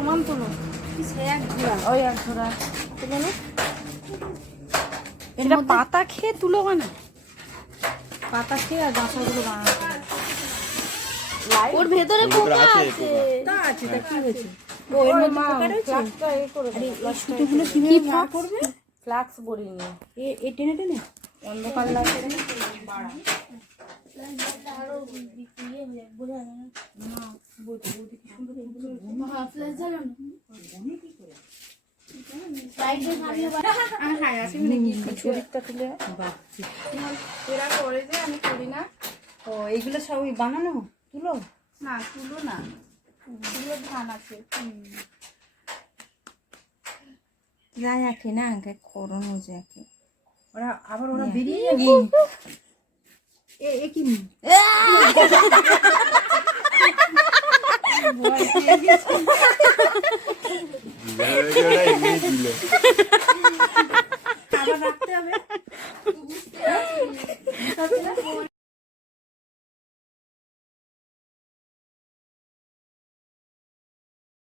সমান তুলো, এক ঘোড়া, ওই এক ঘোড়া তুলো না। এটা পাতা খেয়ে তুলো না, পাতা খেয়ে আর গাছাগুলো বানানো। ওর ভেতরে পোকা আছে। তা আছে, তা কি হয়েছে? ও এর মধ্যে পোকা রয়েছে। ফ্লাক্সটা এই করে দাও। আরে এই সুতোগুলো কিভাবে বার করবে? ফ্লাক্স বড়িনি। এ টেনে টেনে অন্ধকার লাগছে বাড়া। আরো বিয়ে হয়ে বোঝা না। না, বলতে কি সুন্দর এগুলো। হ্যাঁ, ফ্ল্যাশ জ্বালানো। বনে কি করে? সাইডে সামনে বাড়া। হ্যাঁ, আছে মানে কি ছড়িটা তুলে বাচ্চি। এরা করে যে আমি করি না। ও এইগুলো সবই বানানো তুলো না, তুলো না, এগুলো ধান আছে। যাই আঁকে না আঁকে করোনো যাকে ওরা আবার ওরা বেরিয়ে যাবে। এ কি ভয় পেয়ে গেছে।